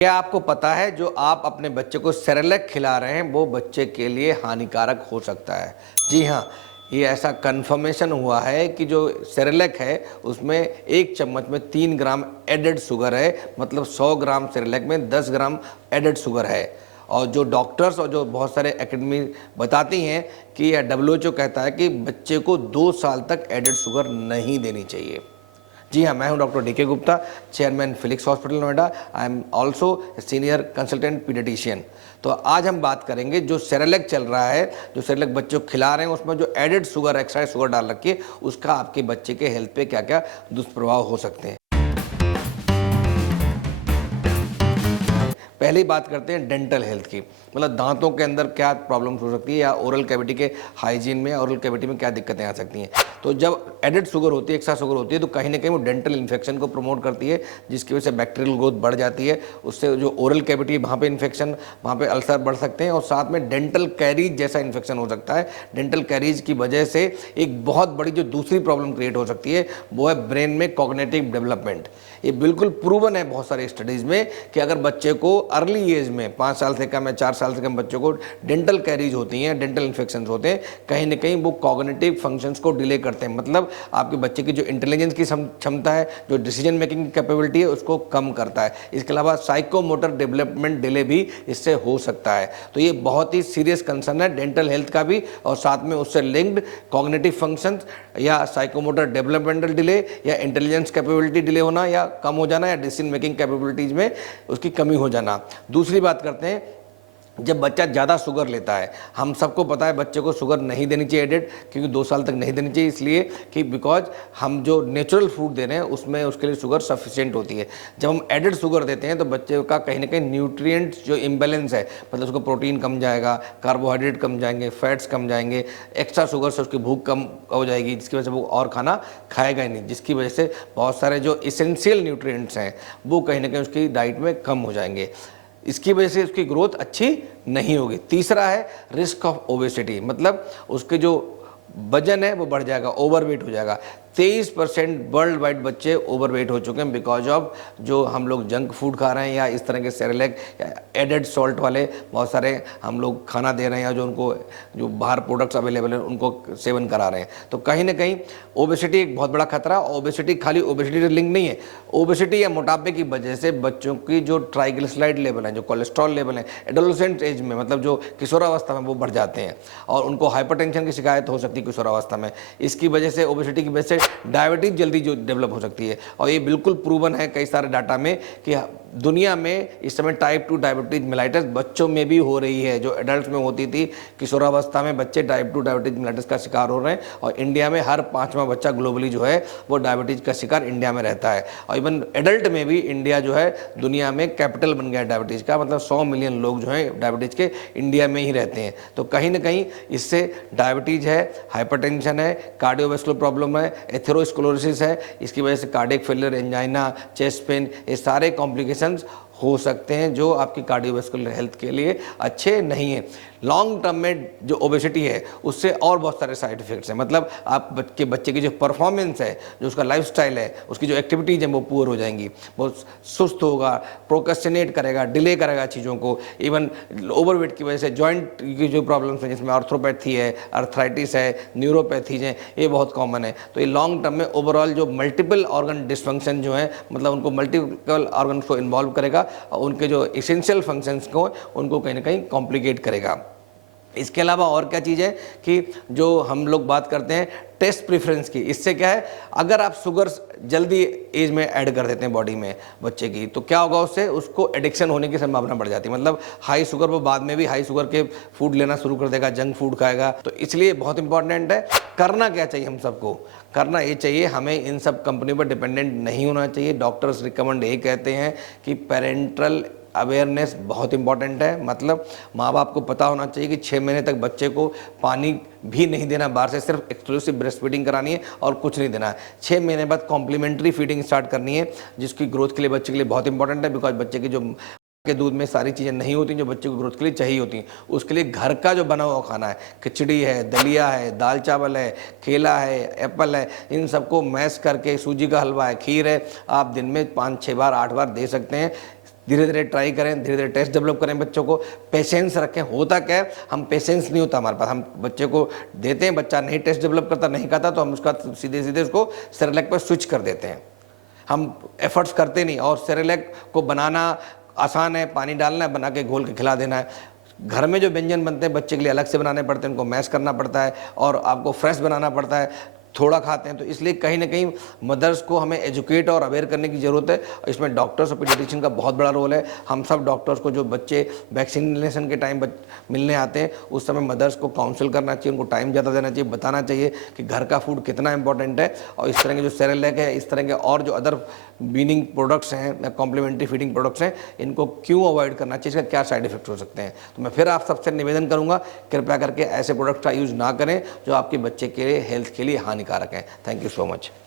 क्या आपको पता है जो आप अपने बच्चे को सेरेलैक खिला रहे हैं वो बच्चे के लिए हानिकारक हो सकता है। जी हाँ, ये ऐसा कन्फर्मेशन हुआ है कि जो सेरेलैक है उसमें 1 चम्मच में 3 ग्राम एडेड शुगर है, मतलब 100 ग्राम सेरेलैक में 10 ग्राम एडेड शुगर है। और जो डॉक्टर्स और जो बहुत सारे एकेडमी बताती हैं कि या WHO कहता है कि बच्चे को 2 साल तक एडेड शुगर नहीं देनी चाहिए। जी हाँ, मैं हूं doctor DK Gupta, chairman Felix hospital Noida. I am also senior consultant paediatrician. तो आज हम बात करेंगे जो सेरेलैक चल रहा है, जो सेरेलैक बच्चों को खिला रहे हैं उसमें जो एडेड शुगर, एक्स्ट्रा शुगर डाल रखी है, उसका आपके बच्चे के हेल्थ पे क्या क्या दुष्प्रभाव हो सकते हैं। पहली बात करते हैं डेंटल हेल्थ की, मतलब दांतों के अंदर क्या प्रॉब्लम्स हो सकती है या ओरल कैविटी के हाइजीन में, ओरल कैविटी में क्या दिक्कतें आ सकती हैं। तो जब एडेड शुगर होती है, एक्स्ट्रा शुगर होती है, तो कहीं ना कहीं वो डेंटल इन्फेक्शन को प्रमोट करती है, जिसकी वजह से बैक्टीरियल ग्रोथ बढ़ जाती है। उससे जो ओरल कैविटी है वहाँ पे इन्फेक्शन, वहाँ पे अल्सर बढ़ सकते हैं और साथ में डेंटल कैरीज जैसा इन्फेक्शन हो सकता है। डेंटल कैरीज की वजह से एक बहुत बड़ी जो दूसरी प्रॉब्लम क्रिएट हो सकती है वो है ब्रेन में कॉग्निटिव डेवलपमेंट। ये बिल्कुल प्रूवन है बहुत सारे स्टडीज़ में कि अगर बच्चे को अर्ली एज में 5 साल से कम या 4 साल से कम बच्चों को डेंटल कैरीज होती हैं, डेंटल इन्फेक्शन होते हैं, कहीं ना कहीं वो कॉग्निटिव फंक्शंस को डिले करते हैं। मतलब आपके बच्चे की जो इंटेलिजेंस की क्षमता है, जो डिसीजन मेकिंग की कैपेबिलिटी है, उसको कम करता है। इसके अलावा साइकोमोटर डेवलपमेंट डिले भी इससे हो सकता है। तो ये बहुत ही सीरियस कंसर्न है डेंटल हेल्थ का भी, और साथ में उससे लिंक्ड कॉग्निटिव फंक्शंस या साइकोमोटर डेवलपमेंटल डिले या इंटेलिजेंस कैपेबिलिटी डिले होना या कम हो जाना या डिसीजन मेकिंग कैपेबिलिटीज में उसकी कमी हो जाना। दूसरी बात करते हैं, जब बच्चा ज़्यादा शुगर लेता है, हम सबको पता है बच्चे को शुगर नहीं देनी चाहिए एडेड, क्योंकि 2 साल तक नहीं देनी चाहिए, इसलिए कि बिकॉज हम जो नेचुरल फूड दे रहे हैं उसमें उसके लिए शुगर सफिशिएंट होती है। जब हम एडेड शुगर देते हैं तो बच्चे का कहीं ना कहीं न्यूट्रिएंट्स जो इम्बेलेंस है, मतलब उसको प्रोटीन कम जाएगा, कार्बोहाइड्रेट कम जाएंगे, फैट्स कम जाएंगे, एक्स्ट्रा शुगर से उसकी भूख कम हो जाएगी, जिसकी वजह से वो और खाना खाएगा ही नहीं, जिसकी वजह से बहुत सारे जो इसेंशियल न्यूट्रिएंट्स हैं वो कहीं ना कहीं उसकी डाइट में कम हो जाएंगे। इसकी वजह से उसकी ग्रोथ अच्छी नहीं होगी। तीसरा है रिस्क ऑफ ओबेसिटी, मतलब उसके जो वजन है वो बढ़ जाएगा, ओवरवेट हो जाएगा। 23% वर्ल्ड वाइड बच्चे ओवरवेट हो चुके हैं बिकॉज ऑफ जो हम लोग जंक फूड खा रहे हैं या इस तरह के सेरेलैक या एडेड सॉल्ट वाले बहुत सारे हम लोग खाना दे रहे हैं, या जो उनको जो बाहर प्रोडक्ट्स अवेलेबल हैं उनको सेवन करा रहे हैं। तो कहीं ना कहीं ओबेसिटी एक बहुत बड़ा खतरा। ओबेसिटी खाली ओबेसिटी से लिंक नहीं है, ओबेसिटी या मोटापे की वजह से बच्चों की जो ट्राइग्लिसराइड लेवल है, जो कोलेस्ट्रॉल लेवल है एडोलेसेंट एज में, मतलब जो किशोरावस्था में, वो बढ़ जाते हैं और उनको हाइपरटेंशन की शिकायत हो सकती है किशोरावस्था में। इसकी वजह से, ओबेसिटी की वजह से डायबिटीज जल्दी जो डेवलप हो सकती है। और ये बिल्कुल प्रूवन है कई सारे डाटा में कि दुनिया में इस समय टाइप 2 डायबिटीज मिलाइटिस बच्चों में भी हो रही है। जो एडल्ट में होती थी, किशोरावस्था में बच्चे टाइप 2 डायबिटीज मिलाइटिस का शिकार हो रहे हैं, और इंडिया में हर 5वां बच्चा ग्लोबली जो है वो डायबिटीज का शिकार इंडिया में रहता है। और इवन एडल्ट में भी इंडिया जो है दुनिया में कैपिटल बन गया डायबिटीज का, मतलब 100 मिलियन लोग जो हैं डायबिटीज के इंडिया में ही रहते हैं। तो कहीं ना कहीं इससे डायबिटीज है, हाइपरटेंशन है, कार्डियोवैस्कुलर प्रॉब्लम है, एथेरोस्क्लेरोसिस है, इसकी वजह से cardiac failure, angina, chest pain, ये सारे कॉम्प्लिकेशंस हो सकते हैं जो आपकी कार्डियोवैस्कुलर हेल्थ के लिए अच्छे नहीं है। लॉन्ग टर्म में जो ओबेसिटी है उससे और बहुत सारे साइड इफेक्ट्स हैं, मतलब आप बच्चे की जो परफॉर्मेंस है, जो उसका लाइफस्टाइल है, उसकी जो एक्टिविटीज़ हैं वो पुअर हो जाएंगी, वो सुस्त होगा, प्रोक्रेस्टिनेट करेगा, डिले करेगा चीज़ों को। इवन ओवरवेट की वजह से जॉइंट की जो प्रॉब्लम्स हैं, जिसमें आर्थ्रोपैथी है, अर्थराइटिस है, न्यूरोपैथीज हैं, ये बहुत कॉमन है। तो ये लॉन्ग टर्म में ओवरऑल जो मल्टीपल ऑर्गन डिसफंक्शन जो है, मतलब उनको मल्टीपल ऑर्गन को इन्वॉल्व करेगा और उनके जो इसेंशियल फंक्शंस को उनको कहीं ना कहीं कॉम्प्लिकेट करेगा। इसके अलावा और क्या चीज़ है कि जो हम लोग बात करते हैं टेस्ट प्रेफरेंस की, इससे क्या है, अगर आप शुगर जल्दी एज में ऐड कर देते हैं बॉडी में बच्चे की, तो क्या होगा, उससे उसको एडिक्शन होने की संभावना बढ़ जाती है। मतलब हाई शुगर, वो बाद में भी हाई शुगर के फूड लेना शुरू कर देगा, जंक फूड खाएगा। तो इसलिए बहुत इंपॉर्टेंट है, करना क्या चाहिए हम सबको, करना ये चाहिए, हमें इन सब कंपनियों पर डिपेंडेंट नहीं होना चाहिए। डॉक्टर्स रिकमेंड यही कहते हैं कि पेरेंटल अवेयरनेस बहुत इंपॉर्टेंट है। मतलब माँ बाप को पता होना चाहिए कि 6 महीने तक बच्चे को पानी भी नहीं देना बाहर से, सिर्फ एक्सक्लूसिव ब्रेस्ट फीडिंग करानी है और कुछ नहीं देना है। 6 महीने बाद कॉम्प्लीमेंट्री फीडिंग स्टार्ट करनी है, जिसकी ग्रोथ के लिए, बच्चे के लिए बहुत इंपॉर्टेंट है। बिकॉज बच्चे की जो के दूध में सारी चीज़ें नहीं होती जो बच्चे को ग्रोथ के लिए चाहिए होती हैं। उसके लिए घर का जो बना हुआ खाना है, खिचड़ी है, दलिया है, दाल चावल है, केला है, एप्पल है, इन सबको मैश करके, सूजी का हलवा है, खीर है, आप दिन में 5-6 बार 8 बार दे सकते हैं। धीरे धीरे ट्राई करें, धीरे धीरे टेस्ट डेवलप करें, बच्चों को पेशेंस रखें। होता क्या है, हम पेशेंस नहीं होता हमारे पास, हम बच्चे को देते हैं, बच्चा नहीं टेस्ट डेवलप करता, नहीं खाता, तो हम उसका सीधे सीधे उसको सेरेलैक पर स्विच कर देते हैं। हम एफर्ट्स करते नहीं, और सेरेलैक को बनाना आसान है, पानी डालना है, बना के घोल के खिला देना है। घर में जो व्यंजन बनते हैं बच्चे के लिए अलग से बनाने पड़ते हैं, उनको मैश करना पड़ता है और आपको फ्रेश बनाना पड़ता है, थोड़ा खाते हैं। तो इसलिए कहीं ना कहीं मदर्स को हमें एजुकेट और अवेयर करने की ज़रूरत है। इसमें डॉक्टर्स और पीडियाट्रिशियन का बहुत बड़ा रोल है। हम सब डॉक्टर्स को, जो बच्चे वैक्सीनेशन के टाइम मिलने आते हैं, उस समय मदर्स को काउंसिल करना चाहिए, उनको टाइम ज़्यादा देना चाहिए, बताना चाहिए कि घर का फूड कितना इंपॉर्टेंट है। और इस तरह के जो सेरेलैक है, इस तरह के और जो अदर वीनिंग प्रोडक्ट्स हैं या कॉम्प्लीमेंट्री फीडिंग प्रोडक्ट्स हैं, इनको क्यों अवॉइड करना चाहिए, इसका क्या साइड इफेक्ट्स हो सकते हैं। तो मैं फिर आप सबसे निवेदन करूंगा, कृपया करके ऐसे प्रोडक्ट्स का यूज़ ना करें जो आपके बच्चे के लिए, हेल्थ के लिए हानिकारक हैं। Thank you so much.